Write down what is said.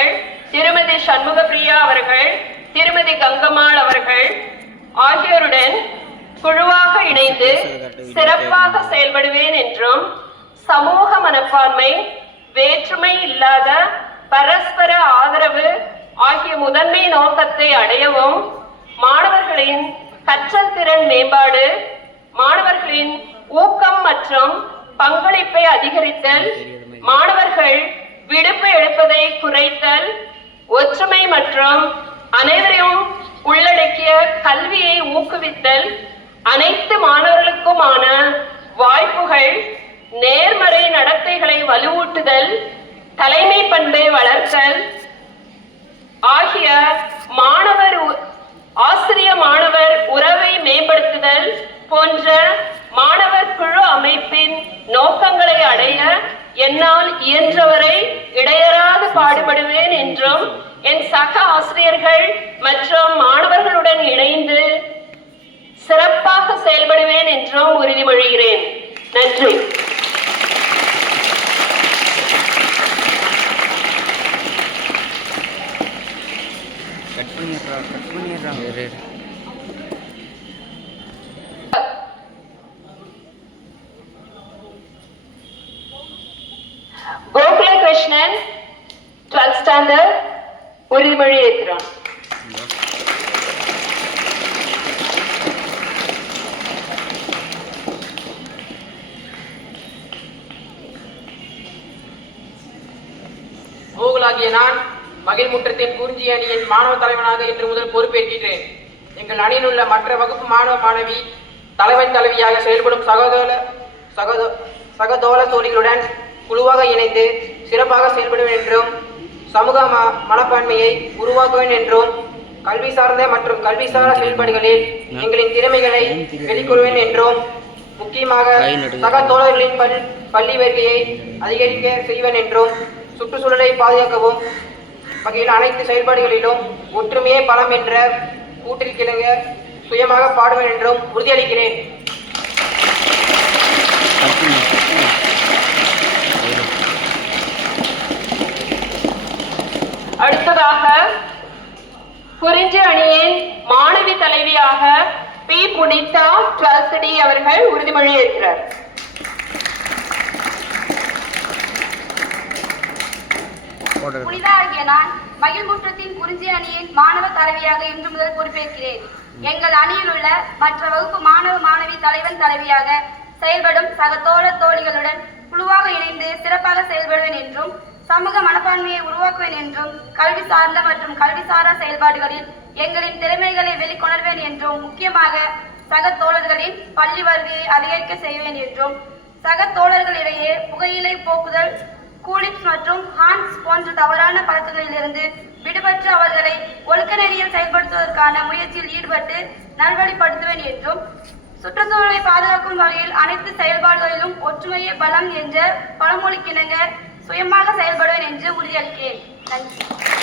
அவர்கள், திருமதி சண்முகப்பிரியா அவர்கள், திருமதி கங்கம்மாள் அவர்கள் ஆகியோருடன் குழுவாக இணைந்து சிறப்பாக செயல்படுவேன் என்றும், சமூக மனப்பான்மை, வேற்றுமை இல்லாத பரஸ்பர ஆதரவு ஆகிய முதன்மை நோக்கத்தை அடையவும், மாணவர்களின் கற்றல் திறன் மேம்பாடு, மாணவர்களின் ஊக்கம் மற்றும் பங்களிப்பை அதிகரித்தல், மாணவர்கள் விடுப்பு எடுப்பதை குறைத்தல், ஒற்றுமை மற்றும் அனைவரையும் உள்ளடக்கிய கல்வியை ஊக்குவித்தல், அனைத்து மாணவர்களுக்குமான வாய்ப்புகள், நேர்மறை நடத்தைகளை வலுவூட்டுதல், தலைமை பண்பை வளர்த்தல் ஆகிய ஆசிரிய மாணவர் உறவை மேம்படுத்துதல் போன்ற மாணவர் குழு அமைப்பின் நோக்கங்களை அடைய என்னால் இயன்றவரை இடையறாது பாடுபடுவேன் என்றும், என் சக ஆசிரியர்கள் மற்றும் மாணவர்களுடன் இணைந்து சிறப்பாக செயல்படுவேன் என்றும் உறுதிமொழிகிறேன். நன்றி. கோகுல கிருஷ்ணன் 12th ஸ்டாண்டர்ட் உறுதிமொழி ஏற்கிறான். கோகுலாகிய நான் மகிழ்முற்றத்தின் குறிஞ்சி அணியின் மாணவ தலைவனாக இன்று முதல் பொறுப்பேற்கிறேன். எங்கள் அணியில் உள்ள மற்ற வகுப்பு மாணவ மாணவி தலைவன் தலைவியாக செயல்படும் சகதோல தோழிகளுடன் குழுவாக இணைந்து சிறப்பாக செயல்படுவேன் என்றும், சமூக மனப்பான்மையை உருவாக்குவேன் என்றும், கல்வி சார்ந்த மற்றும் கல்விசார செயல்பாடுகளில் எங்களின் திறமைகளை வெளிக்கொள்வேன் என்றும், முக்கியமாக சக தோழர்களின் பள்ளி வருகையை அதிகரிக்க செய்வேன் என்றும், சுற்றுச்சூழலை பாதுகாக்கவும் வகையில் அனைத்து செயல்பாடுகளிலும் ஒற்றுமையே பலம் என்ற கூற்றிற்கிணங்க சுயமாக பாடுவேன் என்றும் உறுதியளிக்கிறேன். அடுத்ததாக குறிஞ்சி அணியின் மாணவி தலைவியாக பி. புனிதா 12th D அவர்கள் உறுதிமொழி ஏற்கிறார். புனிதா ஆகிய நான் மகிழ்முற்றத்தின் குறிஞ்சி அணியின் மாணவ தலைவியாக இன்று முதல் பொறுப்பேற்கிறேன். எங்கள் அணியில் உள்ள மற்ற வகுப்பு மாணவ மாணவி தலைவன் தலைவியாக செயல்படும் சக தோழர் தோழிகளுடன் குழுவாக இணைந்து சிறப்பாக செயல்படுவேன் என்றும், சமூக மனப்பான்மையை உருவாக்குவேன் என்றும், கல்வி சார்ந்த மற்றும் கல்விசாரா செயல்பாடுகளில் எங்களின் திறமைகளை வெளிக்கொணர்வேன் என்றும், முக்கியமாக சக தோழர்களின் பள்ளி வருகையை அதிகரிக்க செய்வேன் என்றும், சக தோழர்களிடையே புகையிலை போக்குதல், கூலிப்ஸ் மற்றும் ஹான்ஸ் போன்ற தவறான பழக்கங்களிலிருந்து விடுபட்டு அவர்களை ஒழுக்க நெறியில் செயல்படுத்துவதற்கான முயற்சியில் ஈடுபட்டு நல்வழிப்படுத்துவேன் என்றும், சுற்றுச்சூழலை பாதுகாக்கும் வகையில் அனைத்து செயல்பாடுகளிலும் ஒற்றுமையே பலம் என்ற பழமொழிக்கிணங்க சுயமாக செயல்படுவேன் என்று உறுதியளிக்கிறேன். நன்றி.